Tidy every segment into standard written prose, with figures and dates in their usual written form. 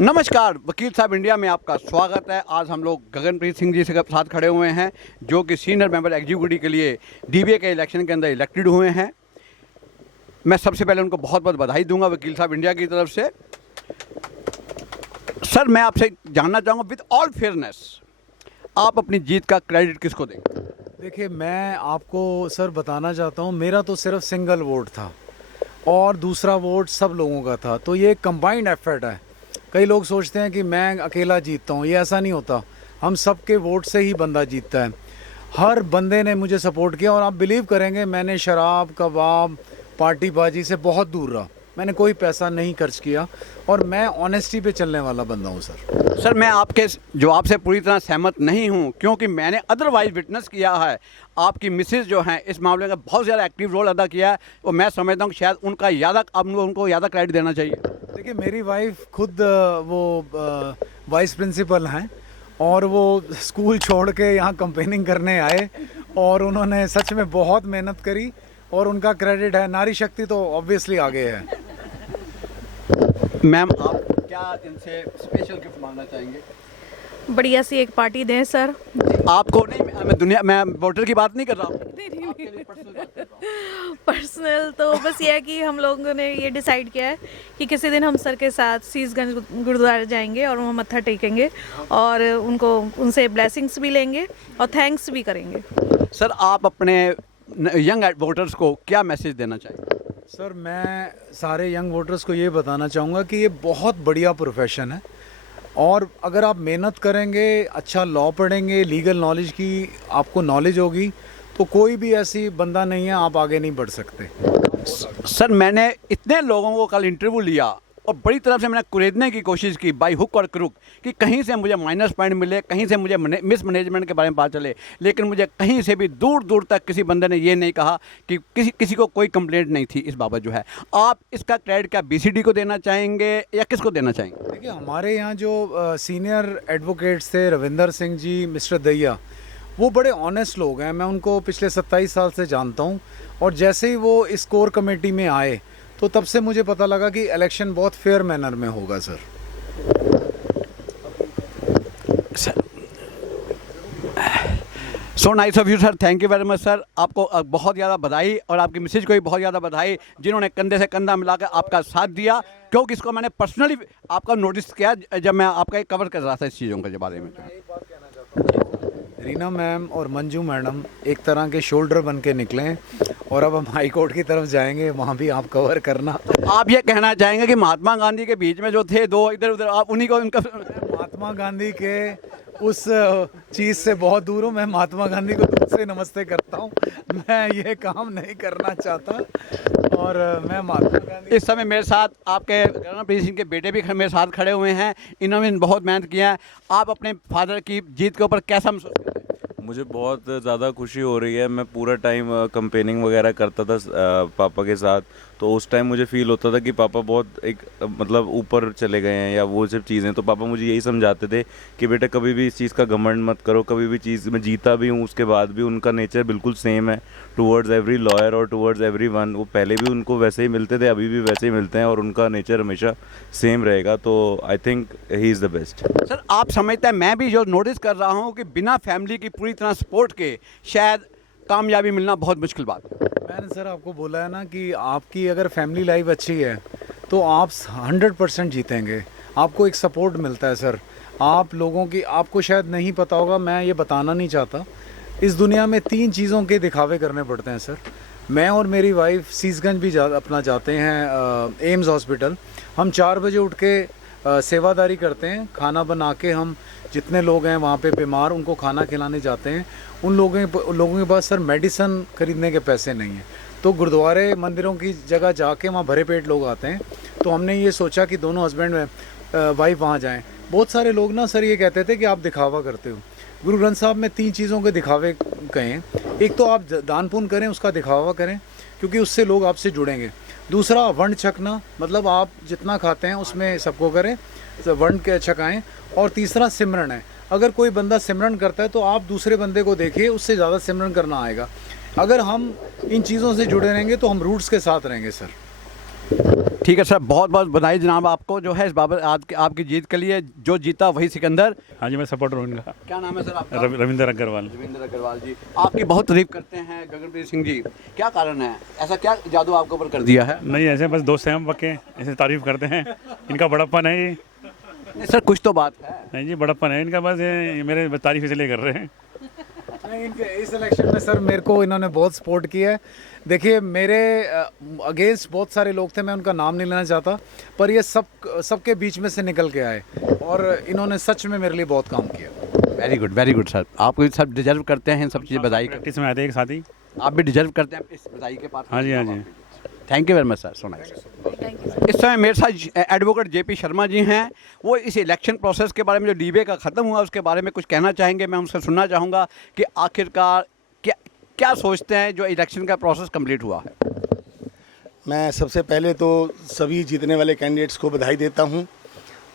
नमस्कार, वकील साहब इंडिया में आपका स्वागत है। आज हम लोग गगनप्रीत सिंह जी के साथ खड़े हुए हैं, जो कि सीनियर मेंबर एग्जीक्यूटिव के लिए डीबीए के इलेक्शन के अंदर इलेक्टेड हुए हैं। मैं सबसे पहले उनको बहुत बहुत बधाई दूंगा वकील साहब इंडिया की तरफ से। सर, मैं आपसे जानना चाहूँगा विद ऑल फेयरनेस, आप अपनी जीत का क्रेडिट किसको देंगे? देखिए, मैं आपको सर बताना चाहता हूँ, मेरा तो सिर्फ सिंगल वोट था और दूसरा वोट सब लोगों का था, तो ये कंबाइंड एफर्ट है। कई लोग सोचते हैं कि मैं अकेला जीतता हूँ, ये ऐसा नहीं होता। हम सब के वोट से ही बंदा जीतता है। हर बंदे ने मुझे सपोर्ट किया और आप बिलीव करेंगे, मैंने शराब, कबाब, पार्टीबाजी से बहुत दूर रहा। मैंने कोई पैसा नहीं खर्च किया और मैं ऑनेस्टी पे चलने वाला बंदा हूँ सर। मैं आपके जवाब से पूरी तरह सहमत नहीं हूँ, क्योंकि मैंने अदरवाइज विटनेस किया है। आपकी मिसेज जो हैं इस मामले में बहुत ज़्यादा एक्टिव रोल अदा किया है, और मैं समझता हूँ कि शायद उनको ज़्यादा क्रेडिट देना चाहिए। देखिए, मेरी वाइफ खुद वो वाइस प्रिंसिपल हैं और वो स्कूल छोड़ के यहाँ कंपेनिंग करने आए और उन्होंने सच में बहुत मेहनत करी और उनका क्रेडिट है। नारी शक्ति तो ऑब्वियसली आगे है। मैम, आप क्या इनसे स्पेशल गिफ्ट मांगना चाहेंगे? बढ़िया सी एक पार्टी दें सर। आपको नहीं, मैं वोटर की बात नहीं कर रहा हूँ। पर्सनल तो बस ये है कि हम लोगों ने ये डिसाइड किया है कि किसी दिन हम सर के साथ सीसगंज गुरुद्वारा जाएंगे और वहाँ मत्था टेकेंगे और उनसे ब्लेसिंग्स भी लेंगे और थैंक्स भी करेंगे। सर, आप अपने यंग वोटर्स को क्या मैसेज देना चाहेंगे? सर, मैं सारे यंग वोटर्स को ये बताना चाहूँगा कि ये बहुत बढ़िया प्रोफेशन है और अगर आप मेहनत करेंगे, अच्छा लॉ पढ़ेंगे, लीगल नॉलेज की आपको नॉलेज होगी, तो कोई भी ऐसी बंदा नहीं है आप आगे नहीं बढ़ सकते। सर, मैंने इतने लोगों को कल इंटरव्यू लिया और बड़ी तरफ से मैंने कुरेदने की कोशिश की बाई हुक और क्रुक, कि कहीं से मुझे माइनस पॉइंट मिले, कहीं से मुझे मिसमैनेजमेंट के बारे में पता चले, लेकिन मुझे कहीं से भी दूर दूर तक किसी बंदे ने ये नहीं कहा कि किसी को कोई कंप्लेंट नहीं थी इस बाबत जो है। आप इसका क्रेडिट क्या बीसीडी को देना चाहेंगे या किसको देना चाहेंगे? देखिए, हमारे यहाँ जो सीनियर एडवोकेट्स थे, रविंदर सिंह जी, मिस्टर दैया, वो बड़े ऑनेस्ट लोग हैं। मैं उनको पिछले 27 साल से जानता हूँ और जैसे ही वो इस कोर कमेटी में आए तो तब से मुझे पता लगा कि इलेक्शन बहुत फेयर मैनर में होगा sir. So nice of you sir, thank you very much sir. आपको बहुत ज़्यादा बधाई और आपकी मिसेज को भी बहुत ज़्यादा बधाई, जिन्होंने कंधे से कंधा मिलाकर आपका साथ दिया, क्योंकि इसको मैंने पर्सनली आपका नोटिस किया जब मैं आपका कवर कर रहा था इस चीज़ों के बारे में। रीना मैम और मंजू मैडम एक तरह के शोल्डर बन के निकले हैं और अब हम हाई कोर्ट की तरफ जाएंगे, वहाँ भी आप कवर करना। आप ये कहना चाहेंगे कि महात्मा गांधी के बीच में जो थे दो इधर उधर, आप उन्हीं को उनका? महात्मा गांधी के उस चीज़ से बहुत दूर हूँ। मैं महात्मा गांधी को दूर से नमस्ते करता हूँ। मैं ये काम नहीं करना चाहता और मैं महात्मा गांधी। इस समय मेरे साथ आपके गगनप्रीत सिंह के बेटे भी मेरे साथ खड़े हुए हैं, इन्होंने बहुत मेहनत किया है। आप अपने फादर की जीत के ऊपर कैसा महसूस करते हैं? मुझे बहुत ज़्यादा खुशी हो रही है। मैं पूरा टाइम कंपेनिंग वगैरह करता था पापा के साथ, तो उस टाइम मुझे फील होता था कि पापा बहुत मतलब ऊपर चले गए हैं या वो सब चीज़ें। तो पापा मुझे यही समझाते थे कि बेटा कभी भी इस चीज़ का घमंड मत करो। कभी भी चीज़ में जीता भी हूँ उसके बाद भी उनका नेचर बिल्कुल सेम है टूवर्ड्स एवरी लॉयर और टूवर्ड्स एवरी वन। वो पहले भी उनको वैसे ही मिलते थे, अभी भी वैसे ही मिलते हैं और उनका नेचर हमेशा सेम रहेगा। तो I think he is the best. Sir, आप समझते हैं, मैं भी जो नोटिस कर रहा हूँ कि बिना फैमिली की पूरी तरह सपोर्ट के शायद कामयाबी मिलना बहुत मुश्किल बात है। मैंने सर आपको बोला है ना कि आपकी अगर फैमिली लाइफ अच्छी है तो आप 100% जीतेंगे। आपको एक सपोर्ट मिलता है सर। आप लोगों की, आपको शायद नहीं पता होगा, मैं ये बताना नहीं चाहता, इस दुनिया में 3 चीज़ों के दिखावे करने पड़ते हैं सर। मैं और मेरी वाइफ सीसगंज भी अपना जाते हैं एम्स हॉस्पिटल। हम 4 बजे उठ के सेवादारी करते हैं, खाना बना के हम जितने लोग हैं वहाँ पे बीमार उनको खाना खिलाने जाते हैं। उन लोगों के पास सर मेडिसिन खरीदने के पैसे नहीं हैं, तो गुरुद्वारे मंदिरों की जगह जाके वहाँ भरे पेट लोग आते हैं। तो हमने ये सोचा कि दोनों हस्बैंड वाइफ वहाँ जाएं। बहुत सारे लोग ना सर ये कहते थे कि आप दिखावा करते हो। गुरु ग्रंथ साहब में 3 चीज़ों के दिखावे कहें। एक तो आप दान पुण्य करें, उसका दिखावा करें क्योंकि उससे लोग आपसे जुड़ेंगे। दूसरा वर्ण छकना, मतलब आप जितना खाते हैं उसमें सबको करें, वर्ण के छकाएँ। और तीसरा सिमरन है। अगर कोई बंदा सिमरन करता है तो आप दूसरे बंदे को देखिए, उससे ज़्यादा सिमरन करना आएगा। अगर हम इन चीज़ों से जुड़े रहेंगे तो हम रूट्स के साथ रहेंगे सर। ठीक है सर, बहुत बहुत बधाई जनाब आपको जो है इस बाबत आज आपकी जीत के लिए। जो जीता वही सिकंदर। हाँ जी, मैं सपोर्टर हूँ इनका। क्या नाम है सर आपका? रविंद्र अग्रवाल। रविंद्र अग्रवाल जी, आपकी बहुत तारीफ करते हैं गगनप्रीत सिंह जी, क्या कारण है? ऐसा क्या जादू आपके ऊपर कर दिया है? नहीं, ऐसे बस दोस्त हैं हम पक्के, ऐसे तारीफ करते हैं। इनका बड़प्पन है ये। नहीं सर, कुछ तो बात है। नहीं जी, बड़प्पन है इनका, बस ये मेरे तारीफ इसलिए कर रहे हैं। नहीं, इनके इस इलेक्शन में सर मेरे को इन्होंने बहुत सपोर्ट किया है। देखिए मेरे अगेंस्ट बहुत सारे लोग थे, मैं उनका नाम नहीं लेना चाहता, पर ये सबके बीच में से निकल के आए और इन्होंने सच में मेरे लिए बहुत काम किया। वेरी गुड सर, आप सब डिजर्व करते हैं इन सब चीज़ें, बधाई। प्रैक्टिस में आए थे एक साथी, आप भी डिजर्व करते हैं इस बधाई के पास। हाँ जी, हाँ जी। Thank you very much sir, so nice. Thank you. इस समय मेरे साथ एडवोकेट जेपी शर्मा जी हैं। वो इस इलेक्शन प्रोसेस के बारे में, जो डीबे का ख़त्म हुआ उसके बारे में कुछ कहना चाहेंगे। मैं उनसे सुनना चाहूँगा कि आखिरकार क्या सोचते हैं जो इलेक्शन का प्रोसेस कंप्लीट हुआ है। मैं सबसे पहले तो सभी जीतने वाले कैंडिडेट्स को बधाई देता हूं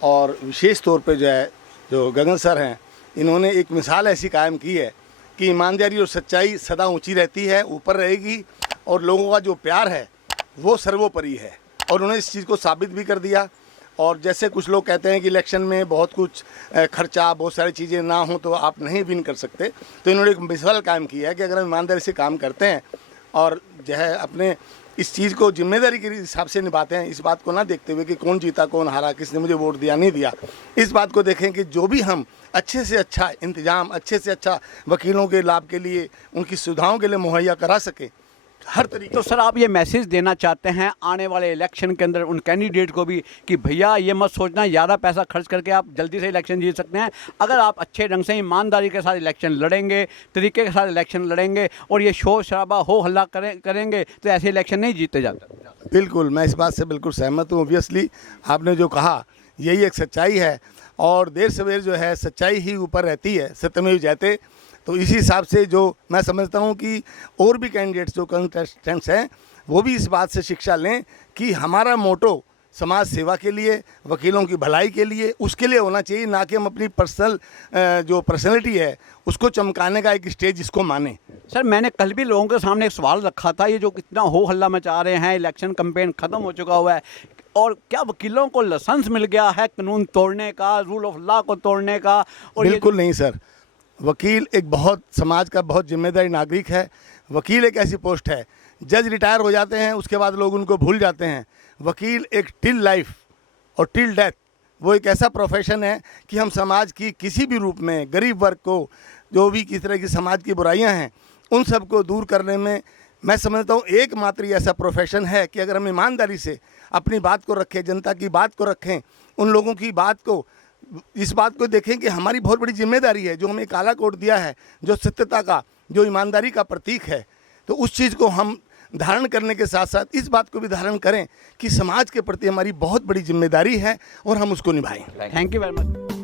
और विशेष तौर पे जो गगन सर हैं, इन्होंने एक मिसाल ऐसी कायम की है कि ईमानदारी और सच्चाई सदा ऊंची रहती है, ऊपर रहेगी और लोगों का जो प्यार है वो सर्वोपरि है और उन्होंने इस चीज़ को साबित भी कर दिया। और जैसे कुछ लोग कहते हैं कि इलेक्शन में बहुत कुछ खर्चा, बहुत सारी चीज़ें ना हो तो आप नहीं विन कर सकते, तो इन्होंने एक मिसाल कायम की है कि अगर हम ईमानदारी से काम करते हैं और जो है अपने इस चीज़ को जिम्मेदारी के हिसाब से निभाते हैं, इस बात को ना देखते हुए कि कौन जीता कौन हारा, किसने मुझे वोट दिया नहीं दिया, इस बात को देखें कि जो भी हम अच्छे से अच्छा इंतजाम, अच्छे से अच्छा वकीलों के लाभ के लिए, उनकी सुविधाओं के लिए मुहैया करा सके हर तरीके। तो सर आप ये मैसेज देना चाहते हैं आने वाले इलेक्शन के अंदर उन कैंडिडेट को भी कि भैया ये मत सोचना ज़्यादा पैसा खर्च करके आप जल्दी से इलेक्शन जीत सकते हैं। अगर आप अच्छे ढंग से ईमानदारी के साथ इलेक्शन लड़ेंगे, तरीके के साथ इलेक्शन लड़ेंगे और ये शोर शराबा हो हल्ला करेंगे तो ऐसे इलेक्शन नहीं जीते जाते। बिल्कुल, मैं इस बात से बिल्कुल सहमत हूँ। ऑब्वियसली आपने जो कहा यही एक सच्चाई है और देर सवेर जो है सच्चाई ही ऊपर रहती है, सत्यमेव जयते। तो इसी हिसाब से जो मैं समझता हूँ कि और भी कैंडिडेट्स जो कंटेस्टेंट्स हैं वो भी इस बात से शिक्षा लें कि हमारा मोटो समाज सेवा के लिए, वकीलों की भलाई के लिए, उसके लिए होना चाहिए, ना कि हम अपनी पर्सनल जो पर्सनैलिटी है उसको चमकाने का एक स्टेज इसको माने। सर मैंने कल भी लोगों के सामने एक सवाल रखा था, ये जो कितना हो हल्ला मचा रहे हैं, इलेक्शन कैंपेन ख़त्म हो चुका हुआ है और क्या वकीलों को लाइसेंस मिल गया है कानून तोड़ने का, रूल ऑफ लॉ को तोड़ने का? और बिल्कुल नहीं सर, वकील एक बहुत समाज का बहुत जिम्मेदारी नागरिक है। वकील एक ऐसी पोस्ट है, जज रिटायर हो जाते हैं उसके बाद लोग उनको भूल जाते हैं। वकील एक टिल लाइफ और टिल डेथ, वो एक ऐसा प्रोफेशन है कि हम समाज की किसी भी रूप में गरीब वर्ग को, जो भी किस तरह की समाज की बुराइयां हैं, उन सब को दूर करने में मैं समझता हूँ एकमात्र ऐसा प्रोफेशन है कि अगर हम ईमानदारी से अपनी बात को रखें, जनता की बात को रखें, उन लोगों की बात को, इस बात को देखें कि हमारी बहुत बड़ी जिम्मेदारी है जो हमें काला कोट दिया है, जो सत्यता का, जो ईमानदारी का प्रतीक है, तो उस चीज़ को हम धारण करने के साथ साथ इस बात को भी धारण करें कि समाज के प्रति हमारी बहुत बड़ी जिम्मेदारी है और हम उसको निभाएं। Thank you very much.